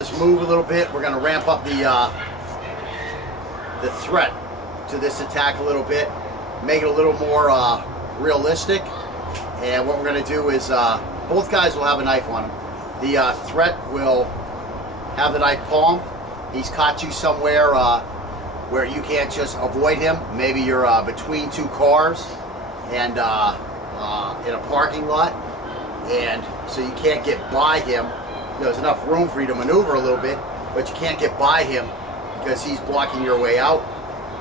Let's move a little bit. We're going to ramp up the threat to this attack a little bit, make it a little more realistic. And what we're going to do is both guys will have a knife on them. The threat will have the knife palm. He's caught you somewhere where you can't just avoid him. Maybe you're between two cars and in a parking lot, and so you can't get by him. There's enough room for you to maneuver a little bit, but you can't get by him because he's blocking your way out.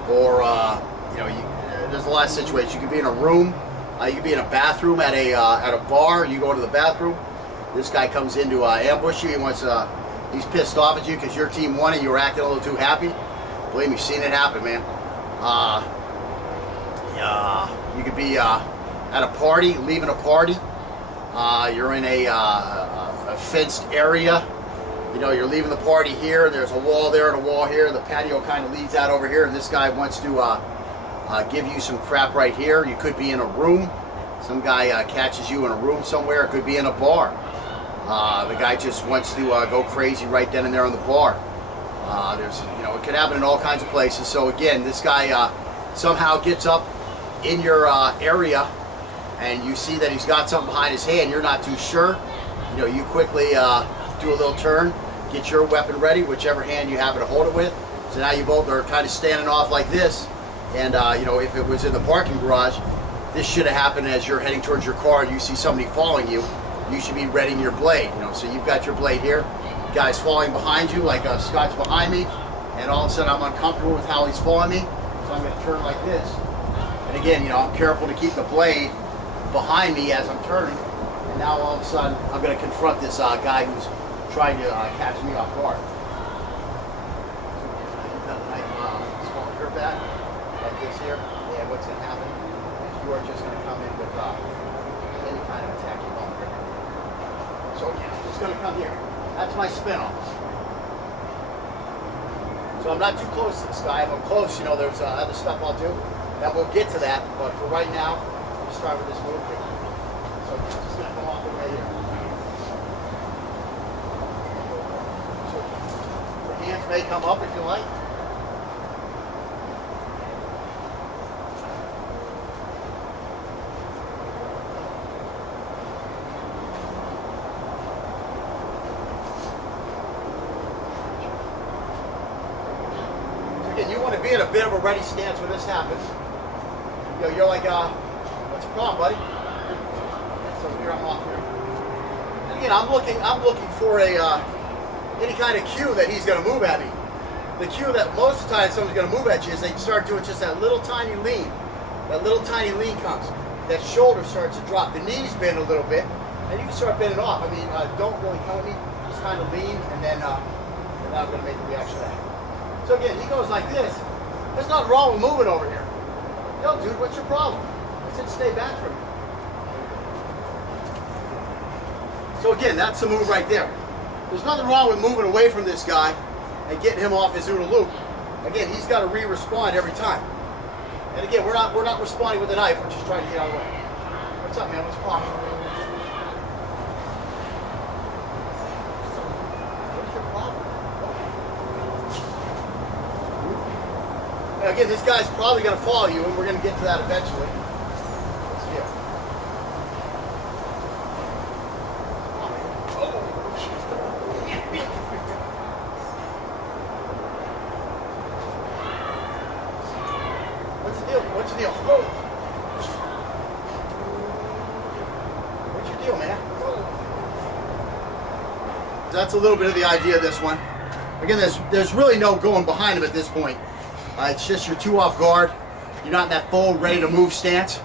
Or there's a lot of situations. You could be in a room, you could be in a bathroom at a bar. You go to the bathroom. This guy comes in to ambush you. He's pissed off at you because your team won and you were acting a little too happy. Believe me, you've seen it happen, man. You could be at a party, leaving a party. You're in a fenced area. You're leaving the party here. There's a wall there and a wall here. The patio kind of leads out over here, and this guy wants to give you some crap right here. You could be in a room. Some guy catches you in a room somewhere. It could be in a bar. The guy just wants to go crazy right then and there in the bar. It could happen in all kinds of places. So again, this guy somehow gets up in your area, and you see that he's got something behind his hand. You're not too sure. You quickly do a little turn, get your weapon ready, whichever hand you happen to hold it with. So now you both are kind of standing off like this. And if it was in the parking garage, this should have happened as you're heading towards your car and you see somebody following you. You should be readying your blade. So you've got your blade here. Guy's falling behind you, like Scott's behind me, and all of a sudden I'm uncomfortable with how he's following me, so I'm going to turn like this. And again, I'm careful to keep the blade behind me as I'm turning. And now all of a sudden I'm going to confront this guy who's trying to catch me off guard. Small curve back like this here, and what's going to happen is you are just going to come in with any kind of attack you want. So yeah, I'm just going to come here. That's my spin off. So I'm not too close to this guy. If I'm close, there's other stuff I'll do. And we'll get to that, but for right now, we'll start with this move here. So I'm just going to come off the way here. So your hands may come up if you like. And you want to be in a bit of a ready stance when this happens. You're like, what's your problem, buddy? So here I'm off here. And again, I'm looking for any kind of cue that he's going to move at me. The cue that most of the time someone's going to move at you is they start doing just that little tiny lean. That little tiny lean comes. That shoulder starts to drop. The knees bend a little bit, and you can start bending off. I mean, don't really come at me. Just kind of lean, and then I'm going to make a reaction to that. So again, he goes like this. There's nothing wrong with moving over here. Yo, dude, what's your problem? I said stay back from me. So again, that's the move right there. There's nothing wrong with moving away from this guy and getting him off his OODA loop. Again, he's got to re-respond every time. And again, we're not responding with a knife. We're just trying to get out of the way. What's up, man? What's the problem? Again, this guy's probably going to follow you, and we're going to get to that eventually. Let's see it. What's the deal? What's the deal? What's your deal, man? That's a little bit of the idea of this one. Again, there's really no going behind him at this point. It's just you're too off guard. You're not in that full, ready to move stance.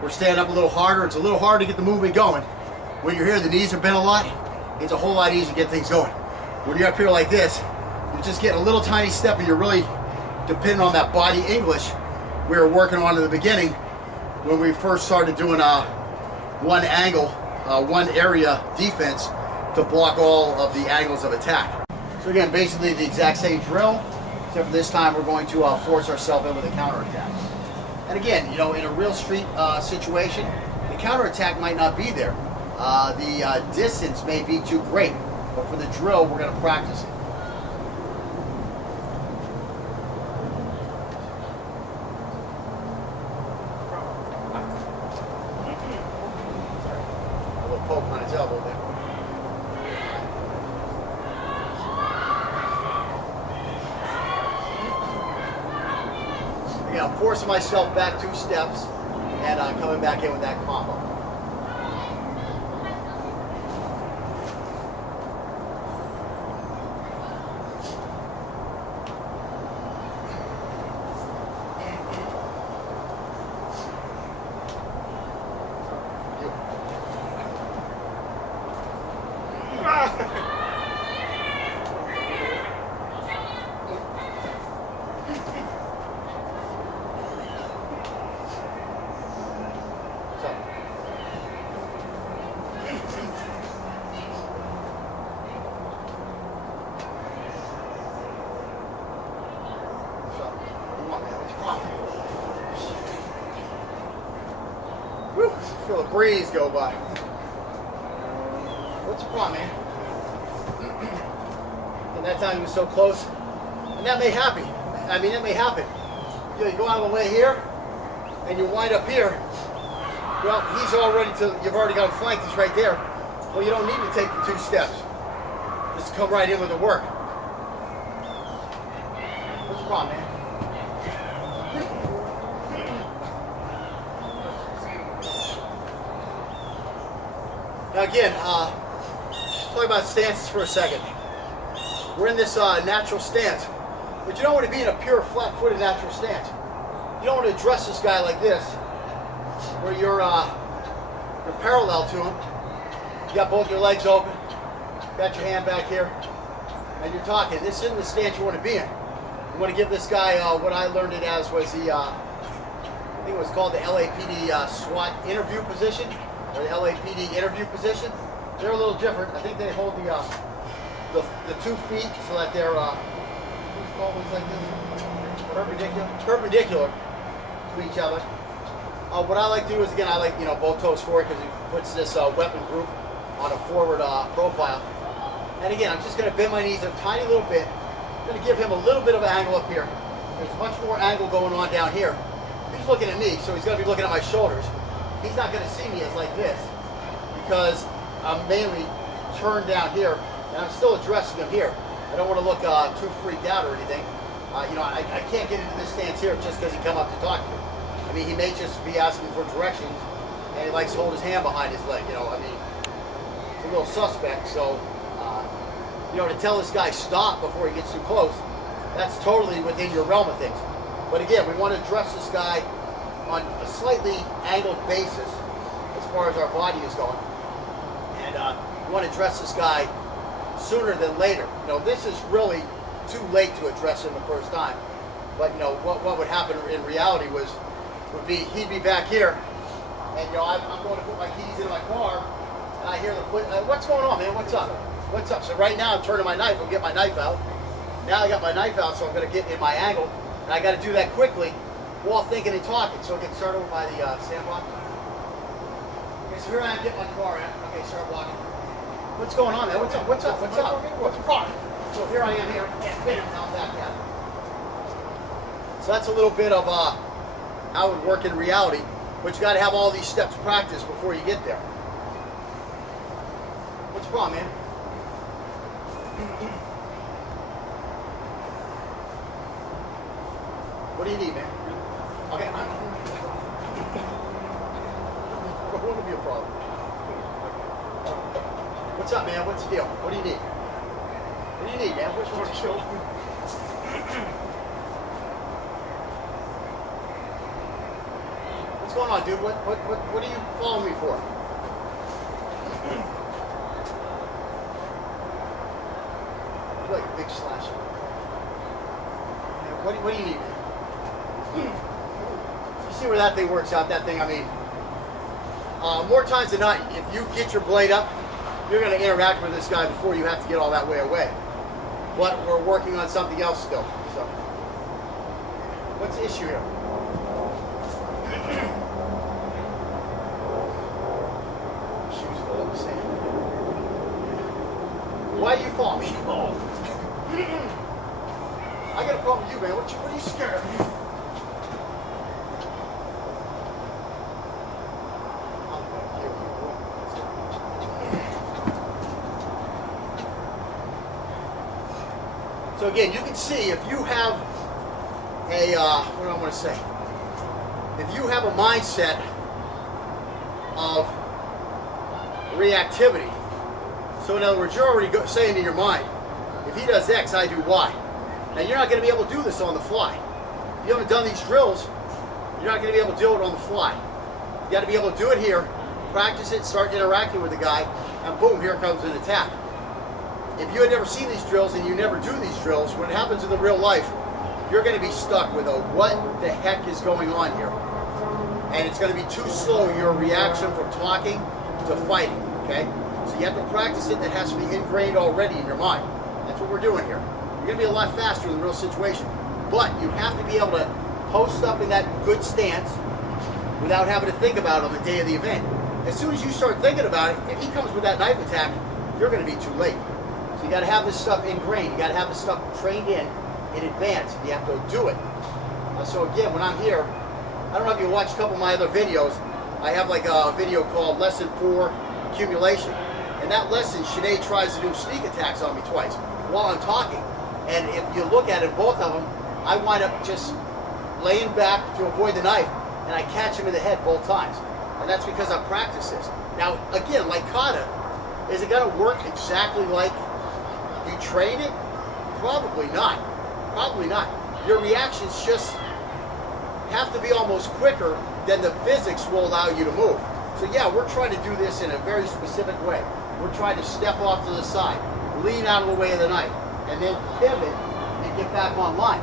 We're standing up a little harder. It's a little hard to get the movement going. When you're here, the knees are bent a lot. It's a whole lot easier to get things going. When you're up here like this, you're just getting a little tiny step, and you're really depending on that body English we were working on in the beginning when we first started doing one angle, one area defense to block all of the angles of attack. So again, basically the exact same drill. Except for this time, we're going to force ourselves in with a counterattack. And again, in a real street situation, the counterattack might not be there. The distance may be too great. But for the drill, we're going to practice it. A little poke on his elbow there. Again, I'm forcing myself back 2 steps and coming back in with that combo. Whew, feel the breeze go by. What's the problem, man? And that time he was so close. And that may happen. I mean, that may happen. You know, you go out of the way here, and you wind up here. Well, he's already you've already got him flanked, he's right there. Well, you don't need to take the 2 steps. Just come right in with the work. What's the problem, man? Now again, talk about stances for a second. We're in this natural stance, but you don't want to be in a pure flat-footed natural stance. You don't want to address this guy like this, where you're parallel to him. You got both your legs open, got your hand back here, and you're talking. This isn't the stance you want to be in. You want to give this guy what I learned it as was the, I think it was called the LAPD SWAT interview position. Or the LAPD interview position. They're a little different. I think they hold the 2 feet so that they're always like this, perpendicular to each other. What I like to do is, again, I like both toes forward because it puts this weapon group on a forward profile. And again, I'm just going to bend my knees a tiny little bit. I'm going to give him a little bit of an angle up here. There's much more angle going on down here. He's looking at me, so he's going to be looking at my shoulders. He's not going to see me as like this because I'm mainly turned down here and I'm still addressing him here. I don't want to look too freaked out or anything. I can't get into this stance here just because he come up to talk to me. I mean, he may just be asking for directions and he likes to hold his hand behind his leg. I mean, it's a little suspect. So, to tell this guy stop before he gets too close, that's totally within your realm of things. But again, we want to address this guy on a slightly angled basis as far as our body is going. And we want to address this guy sooner than later. This is really too late to address him the first time. But what would happen in reality would be he'd be back here, and I'm going to put my keys in my car, and I hear the foot. What's going on, man? What's up? What's up? So right now I'm turning my knife. I'll get my knife out. Now I got my knife out, so I'm going to get in my angle, and I got to do that quickly while thinking and talking. So I'll get started over by the sandbox. Okay, so here I am, get my car in. Okay, start walking. What's going on, man? What's up? What's up? What's up? What's the problem? So here I am here. Can't fit him out back yet. So that's a little bit of how it would work in reality, but you got to have all these steps practiced before you get there. What's the problem, man? What do you need, man? Okay, what would be a problem? What's up, man? What's the deal? What do you need? What do you need, man? Which one's the show? What's going on, dude? What are you following me for? You're like a big slasher. What do you need, man? You see where that thing works out? That thing, I mean, more times than not, if you get your blade up, you're going to interact with this guy before you have to get all that way away. But we're working on something else still. So, what's the issue here? Shoes full of sand. Why do you follow me? I got a problem with you, man. What are you scared of? So again, you can see if you have a, what do I want to say? If you have a mindset of reactivity, so in other words, you're already saying in your mind, if he does X, I do Y. Now you're not going to be able to do this on the fly. If you haven't done these drills, you're not going to be able to do it on the fly. You got to be able to do it here, practice it, start interacting with the guy, and boom, here comes an attack. If you had never seen these drills and you never do these drills, when it happens in the real life, you're going to be stuck with a what the heck is going on here. And it's going to be too slow, your reaction from talking to fighting, okay? So you have to practice it. That has to be ingrained already in your mind. That's what we're doing here. You're going to be a lot faster in the real situation. But you have to be able to post up in that good stance without having to think about it on the day of the event. As soon as you start thinking about it, if he comes with that knife attack, you're going to be too late. So you got to have this stuff ingrained. You got to have this stuff trained in advance. You have to do it. So again, when I'm here, I don't know if you watched a couple of my other videos. I have like a video called Lesson 4 Accumulation. And that lesson, Sinead tries to do sneak attacks on me twice while I'm talking. And if you look at it, both of them, I wind up just laying back to avoid the knife, and I catch him in the head both times. And that's because I practice this. Now, again, like kata, is it going to work exactly like you train it? Probably not. Probably not. Your reactions just have to be almost quicker than the physics will allow you to move. So yeah, we're trying to do this in a very specific way. We're trying to step off to the side, lean out of the way of the knife, and then pivot and get back online.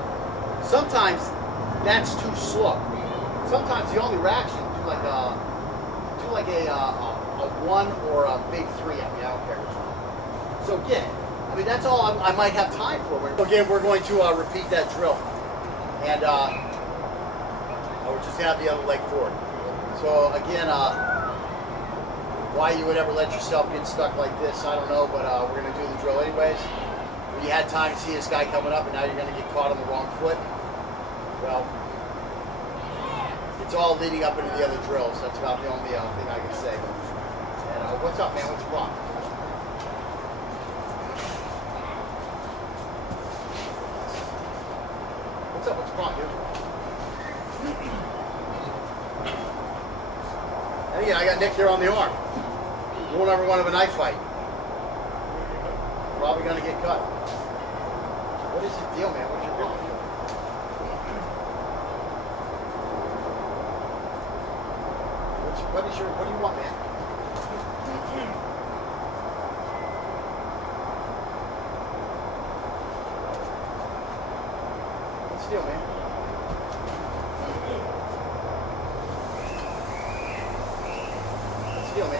Sometimes that's too slow. Sometimes the only reaction to like a 1 or a big 3 at me. I don't care which one. So again, I mean that's all I might have time for. Again, we're going to repeat that drill, and we're just gonna have the other leg forward. So again, why you would ever let yourself get stuck like this, I don't know, but we're gonna do the drill anyways. When you had time to see this guy coming up and now you're gonna get caught on the wrong foot, well, it's all leading up into the other drills. That's about the only thing I can say. And what's up, man? What's wrong? What's up? What's wrong, dude? And again, I got nicked there on the arm. Rule number 1 of a knife fight. Probably gonna get cut. What is the deal, man? What's your deal? What do you want, man? What's the deal, man? What's the deal, man?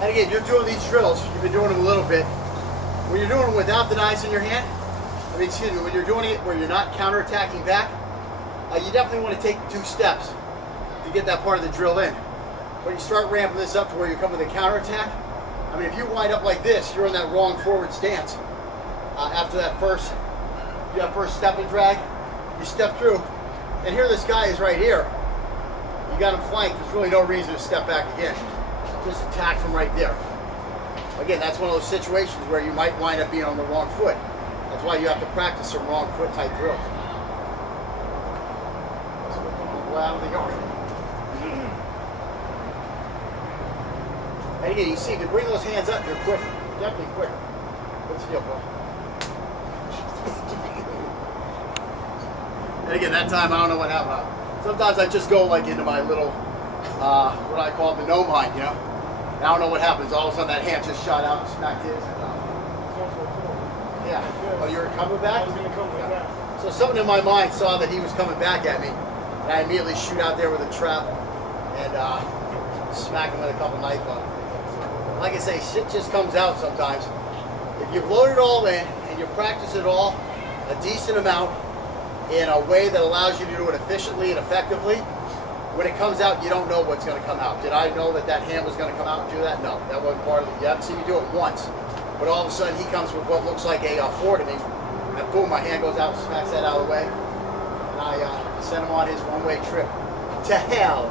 And again, you're doing these drills, you've been doing them a little bit. When you're doing them without the knives in your hand, excuse me, when you're doing it where you're not counterattacking back, you definitely want to take 2 steps to get that part of the drill in. When you start ramping this up to where you're coming with a counterattack, I mean, if you wind up like this, you're in that wrong forward stance. After that first step and drag, you step through, and here this guy is right here. You got him flanked, there's really no reason to step back again. Just attack from right there. Again, that's one of those situations where you might wind up being on the wrong foot. That's why you have to practice some wrong foot type drills. So we'll come out of the yard. And again, you see, if you bring those hands up, you're quicker. Definitely quicker. What's the deal, bro? And again, that time, I don't know what happened. Sometimes I just go like into my little, what I call the no mind, you know? And I don't know what happens. All of a sudden, that hand just shot out and smacked his. Yeah. Oh, you're coming back? I was going to come back. So something in my mind saw that he was coming back at me, and I immediately shoot out there with a trap and smack him with a couple knife on. Like I say, shit just comes out sometimes. If you've loaded it all in and you practice it all a decent amount in a way that allows you to do it efficiently and effectively, when it comes out, you don't know what's going to come out. Did I know that that hand was going to come out and do that? No, that wasn't part of it. You haven't seen me do it once. But all of a sudden, he comes with what looks like a four to me. And boom, my hand goes out, smacks that out of the way. And I send him on his one-way trip to hell.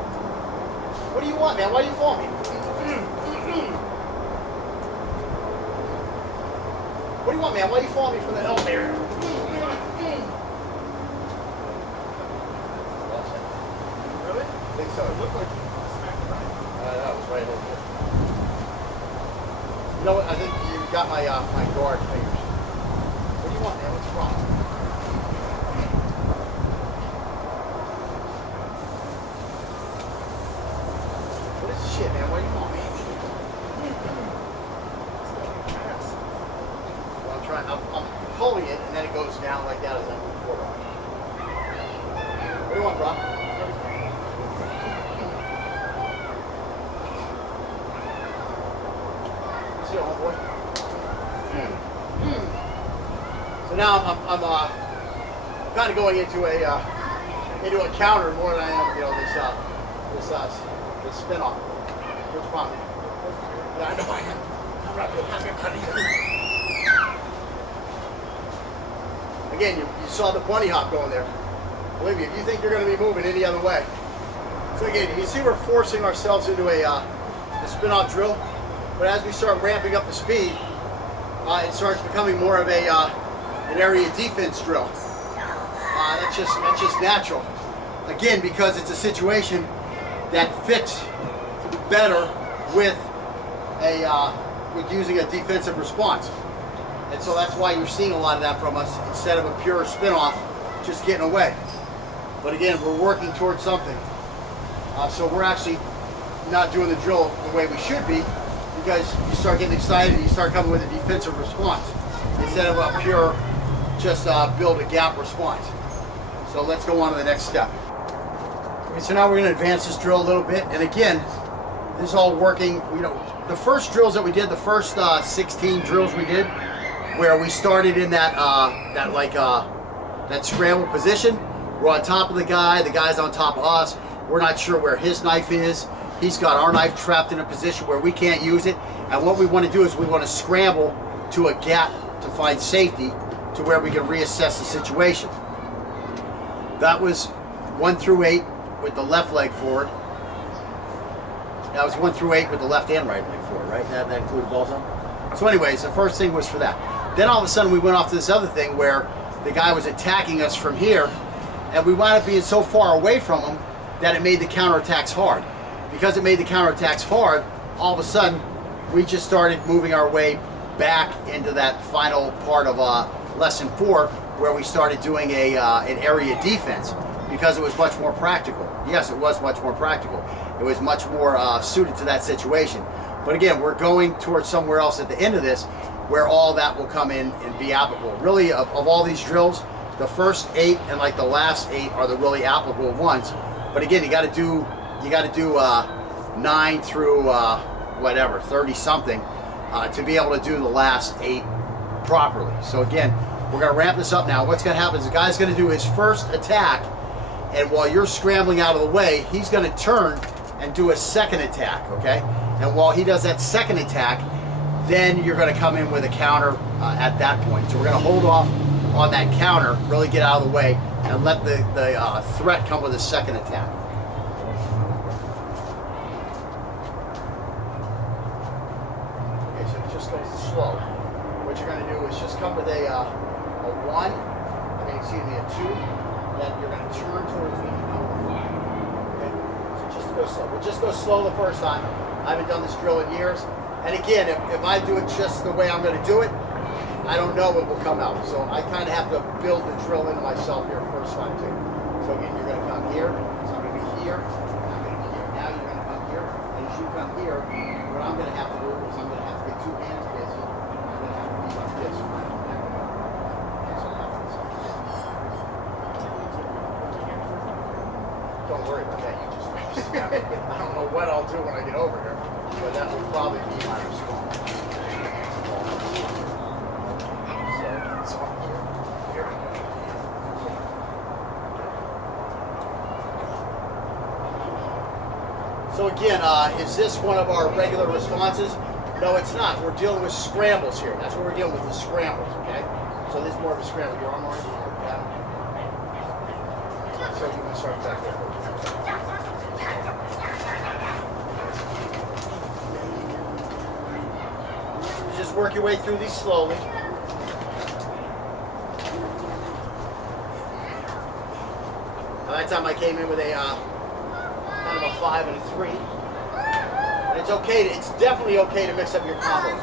What do you want, man? Why do you want me? What do you want, man? Why are you following me from the elevator? Really? I think so. It looked like you smacked it right. That was right over there. You know what? I think you got my my guard fingers. What do you want, man? What's wrong? What is this shit, man? What do you want, man? I'm pulling it, and then it goes down like that as I move forward. What do you want, bro? See you, homeboy. So now I'm kind of going into a counter more than I am, you know, this spin off. Which one? Yeah, I know I am. I'm not good. Again, you saw the bunny hop going there. Believe me, if you think you're going to be moving any other way. So again, you can see we're forcing ourselves into a spin-off drill. But as we start ramping up the speed, it starts becoming more of an area defense drill. That's just natural. Again, because it's a situation that fits better with using a defensive response. And so that's why you're seeing a lot of that from us instead of a pure spin-off, just getting away. But again, we're working towards something. So we're actually not doing the drill the way we should be, because you start getting excited and you start coming with a defensive response instead of a pure, just build a gap response. So let's go on to the next step. Okay, so now we're going to advance this drill a little bit. And again, this is all working, you know, the first drills that we did, the first 16 drills we did, where we started in that scramble position. We're on top of the guy's on top of us. We're not sure where his knife is. He's got our knife trapped in a position where we can't use it. And what we want to do is we want to scramble to a gap to find safety to where we can reassess the situation. That was 1 through 8 with the left leg forward. That was 1 through 8 with the left and right leg forward, right? That included ball zone. So anyways, the first thing was for that. Then all of a sudden we went off to this other thing where the guy was attacking us from here, and we wound up being so far away from him that it made the counterattacks hard. Because it made the counterattacks hard, all of a sudden we just started moving our way back into that final part of lesson 4, where we started doing an area defense, because it was much more practical. Yes, it was much more practical. It was much more suited to that situation. But again, we're going towards somewhere else at the end of this where all that will come in and be applicable. Really, of all these drills, the first 8 and like the last 8 are the really applicable ones. But again, you got to do 9 through whatever 30 something to be able to do the last 8 properly. So again, we're going to ramp this up now. What's going to happen is the guy's going to do his first attack, and while you're scrambling out of the way, he's going to turn and do a second attack, okay? And while he does that second attack, then you're going to come in with a counter at that point. So we're going to hold off on that counter, really get out of the way, and let the threat come with a second attack. Okay, so it just goes slow. What you're going to do is just come with a 2, then you're going to turn towards me. Okay? So just go slow. We'll just go slow the first time. I haven't done this drill in years. And again, if I do it just the way I'm going to do it, I don't know what will come out. So I kind of have to build the drill into myself here first time too. So again, you're going to come here. So I'm going to be here. I'm going to be here. Now you're going to come here. And as you come here, what I'm going to have to do is I'm going to have to get 2 hands busy. I'm going to have to be like this. Don't worry about that. You just I don't know what I'll do when I get over here, but that will probably be my response. So here we go. So again, is this one of our regular responses? No, it's not. We're dealing with scrambles here. That's what we're dealing with, is scrambles, okay? So this is more of a scramble. Your arm already? Yeah. So you're going to start back there. Just work your way through these slowly. Now, that time I came in with a kind of a 5 and a 3. And it's okay. It's definitely okay to mix up your combos.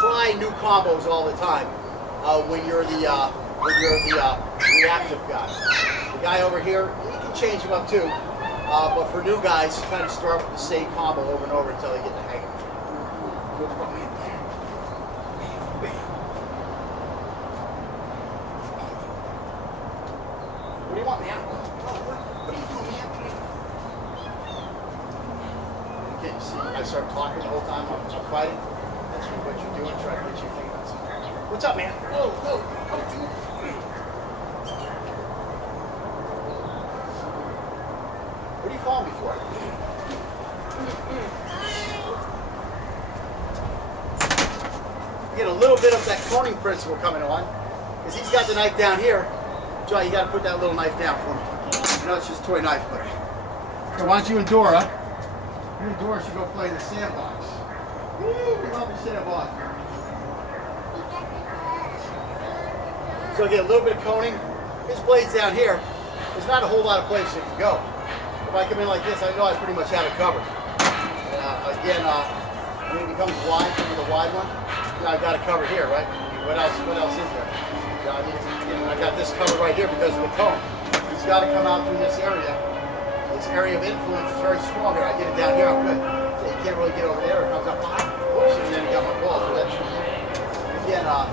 Try new combos all the time when you're the reactive guy. The guy over here, you can change him up too. But for new guys, kind of start with the same combo over and over until they get the hang of it. What do you want, man? What are you doing, man? Okay, you see, I start talking the whole time I'm fighting. That's what you're doing, trying to get you thinking about something. What's up, man? Oh, dude. What are you following me for? Get a little bit of that coning principle coming on, because he's got the knife down here. Joe, you got to put that little knife down for me. I know it's just a toy knife, but so why don't you and Dora? You and Dora should go play in the sandbox. Woo! We love the sandbox. So again, a little bit of coning. His blade's down here. There's not a whole lot of places it can go. If I come in like this, I know I pretty much have it covered. Again, when it becomes wide, the wide one, I've got it covered here, right? What else is there? I got this covered right here because of the cone. He's got to come out through this area. This area of influence is very small here. I get it down here, I'm good. So you can't really get over there. It comes up high. Whoops, and then you got my balls. So that's, again, I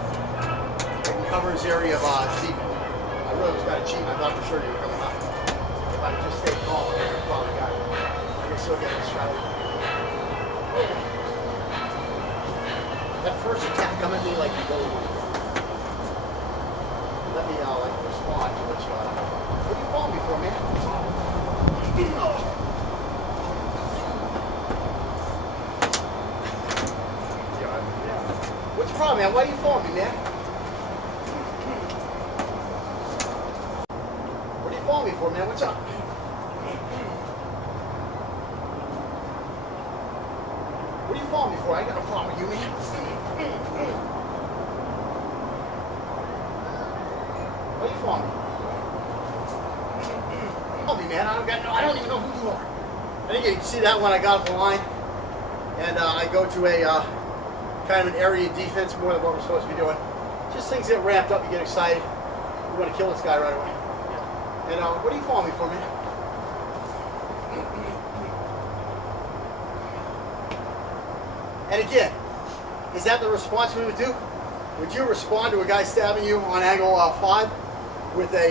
can cover his area of cheating. I really was kind of cheating. I thought for sure you were coming up. If I just stayed calm, I would have probably got it. I can still get this shot. That first attack come at me like you go. Let me like respond to what you got. What are you calling me for, man? What's the problem, man? Why are you following me, man? What are you following me for, man? What's up? What are you following me for? I ain't got no problem with you, man. What are you following me? Help me, man. I don't even know who you are. I think you can see that when I got off the line, and I go to a kind of an area defense more than what we're supposed to be doing. Just things get ramped up, you get excited. You want to kill this guy right away. And what are you following me for, man? And again, is that the response we would do? Would you respond to a guy stabbing you on angle 5 with an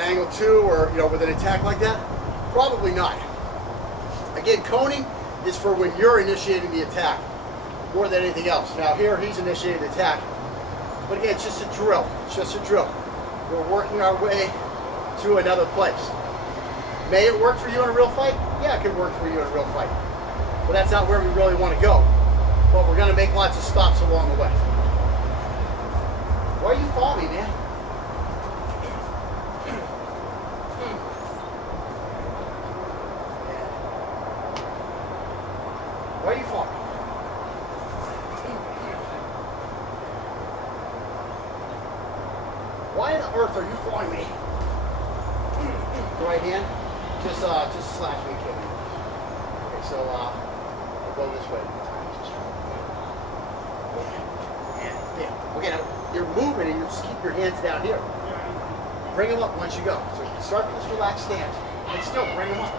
angle 2, or with an attack like that? Probably not. Again, coning is for when you're initiating the attack more than anything else. Now here he's initiating the attack, but again, it's just a drill. It's just a drill. We're working our way to another place. May it work for you in a real fight? Yeah, it could work for you in a real fight. But that's not where we really want to go. But we're going to make lots of stops along the way. Why are you following me, man? Why are you following me? Why on earth are you following me? The right hand? Just slash me, kick me. Okay, so I'll go this way. Yeah. Okay, now you're moving and you just keep your hands down here. Bring them up once you go. So you start with this relaxed stance and still bring them up.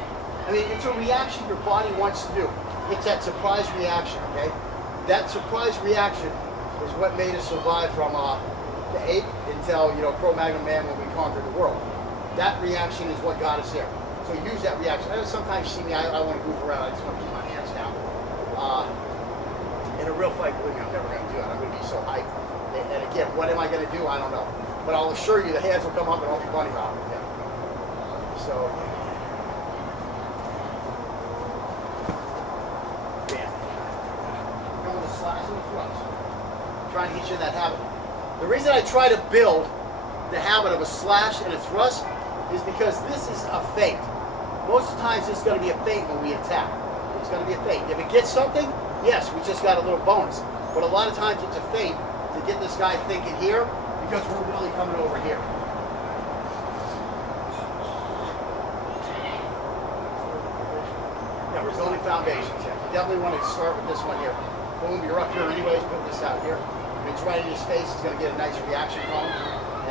I mean, it's a reaction your body wants to do. It's that surprise reaction, okay? That surprise reaction is what made us survive from the ape until, Cro-Magnon man when we conquered the world. That reaction is what got us there. So use that reaction. I know sometimes you see me, I want to goof around. I just want to keep my hands down. In a real fight, believe me, I'm never going to do that. I'm going to be so hyped. And again, what am I going to do? I don't know. But I'll assure you the hands will come up and I'll be running out. Yeah. So, trying to get you in that habit. The reason I try to build the habit of a slash and a thrust is because this is a feint. Most of the times it's going to be a feint when we attack. It's going to be a feint. If it gets something, yes, we just got a little bonus. But a lot of times it's a feint to get this guy thinking here because we're really coming over here. Yeah, we're building foundations here. You definitely want to start with this one here. Boom, you're up here anyways, put this out here. If it's right in his face, it's going to get a nice reaction from him.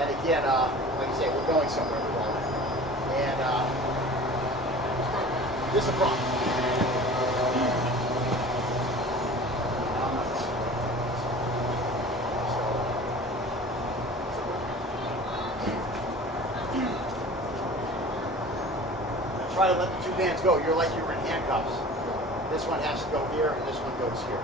And again, like I say, we're going somewhere with all that. And this is a problem. Try to let the two hands go. You're like you were in handcuffs. This one has to go here, and this one goes here.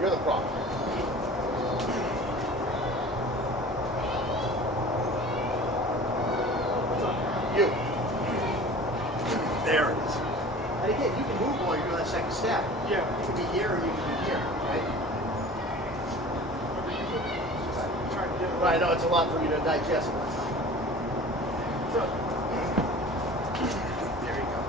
You're the problem. You. There it is. And again, you can move while you're doing that second step. Yeah. You can be here or you can be here, right? Right, I know it's a lot for you to digest. So, there you go.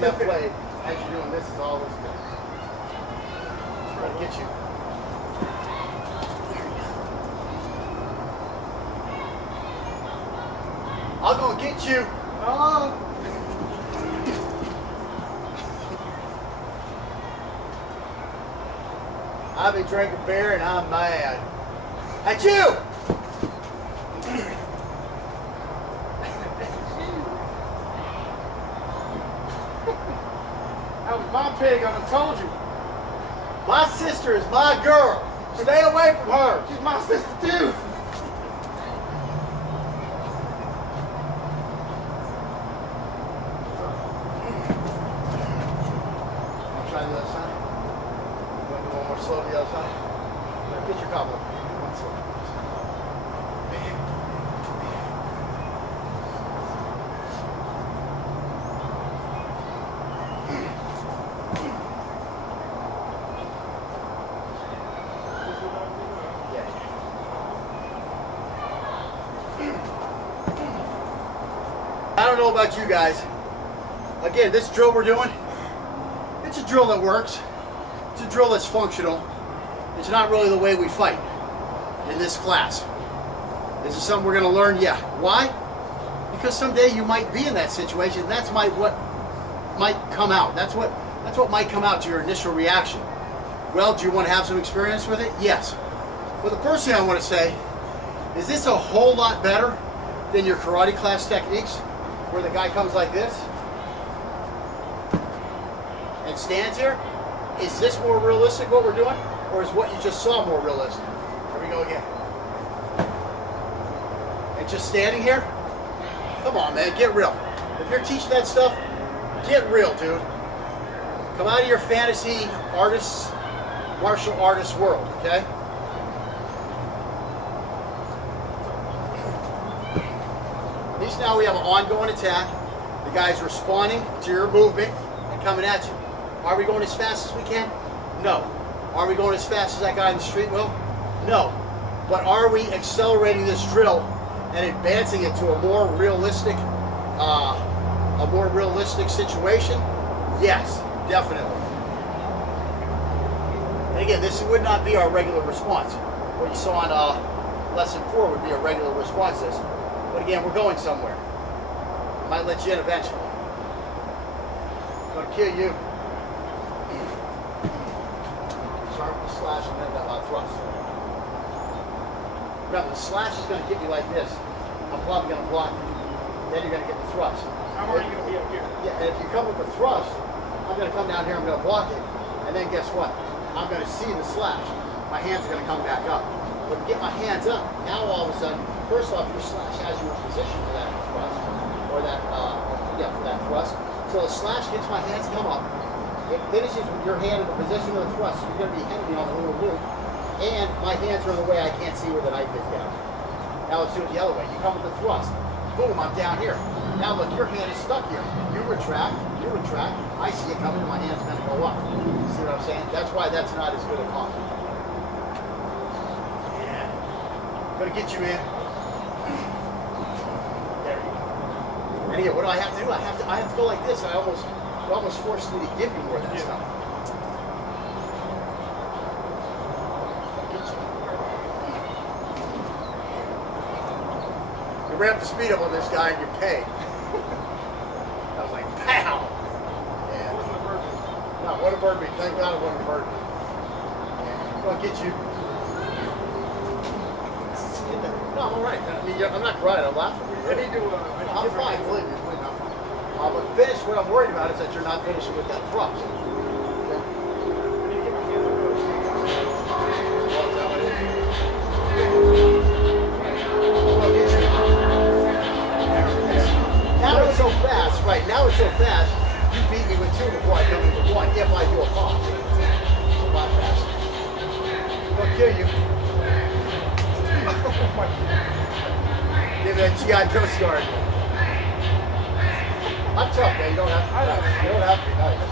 That way, as you're doing this, is always good. Trying to get you. I'll go get you. Oh. I've been drinking beer and I'm mad. At you! That was my pig, I done told you. My sister is my girl. Stay away from her. She's my sister too. I'll try the other side. You want to do one more slow to the other side? Get your couple. One slow. I don't know about you guys. Again, this drill we're doing, it's a drill that works. It's a drill that's functional. It's not really the way we fight in this class. This is something we're going to learn, yeah. Why? Because someday you might be in that situation. That's what might come out. That's what might come out to your initial reaction. Well, do you want to have some experience with it? Yes. But the first thing I want to say is this a whole lot better than your karate class techniques, where the guy comes like this and stands here? Is this more realistic what we're doing? Or is what you just saw more realistic? Here we go again. And just standing here? Come on, man, get real. If you're teaching that stuff, get real, dude. Come out of your fantasy artist, martial artist world, okay? At least now we have an ongoing attack. The guy's responding to your movement and coming at you. Are we going as fast as we can? No. Are we going as fast as that guy in the street will? No. But are we accelerating this drill and advancing it to a more realistic situation? Yes, definitely. And again, this would not be our regular response. What you saw on lesson 4 would be a regular response to this. But again, we're going somewhere. I might let you in eventually. I'm going to kill you. Start with the slash and then that thrust. Remember, the slash is going to get you like this. I'm probably going to block you. Then you're going to get the thrust. I'm already going to be up here. Yeah, and if you come with the thrust, I'm going to come down here, I'm going to block it. And then guess what? I'm going to see the slash. My hands are going to come back up. But get my hands up, now all of a sudden, first off, your slash has you in position for that thrust. Or that, for that thrust. So the slash gets my hands come up. It finishes with your hand in the position of the thrust. So you're going to be hanging on the little loop. and my hands are in the way. I can't see where the knife is down. Now let's do it the other way. You come with the thrust. Boom, I'm down here. Now look, your hand is stuck here. You retract. I see it coming, and my hand's gonna go up. See what I'm saying? That's why that's not as good a comp. Yeah. Gonna get you, man. There you go. And again, what do I have to do? I have to go like this. It almost forced me to give you more of that stuff. You ramp the speed up on this guy and you pay. I was like, pow! Yeah. No, what a bird be. Thank God it wasn't a bird. Yeah. I'll get you. No, I'm alright. I mean, I'm not crying. I'm laughing. I'm fine. Believe me. But finish, what I'm worried about is that you're not finishing with that thrust. Now it's so fast, right? Now it's so fast, you beat me with 2 before I come in with 1 if I do a pop. It's a lot faster. I'll kill you. Oh my God. Give me that G.I. Joe scar. I'm tough, man. You don't have to be nice. You don't have to be nice.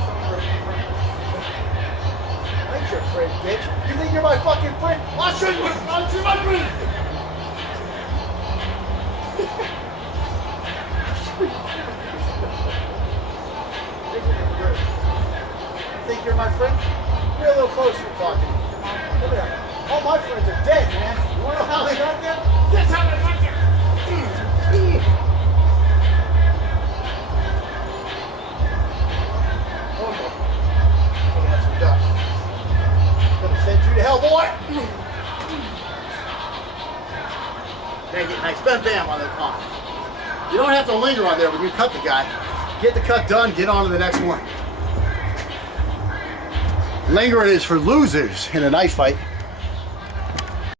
I ain't your friend, bitch. You think you're my fucking friend? I'll show you my friend. Think you're my friend? You're a little closer talking. Look at that. All my friends are dead, man. You wanna know how they got there? That's how they got there. Gonna send you to hell, boy! Make it nice. Bam, bam on the con. You don't have to linger on there when you cut the guy. Get the cut done, get on to the next one. Lingering is for losers in a knife fight.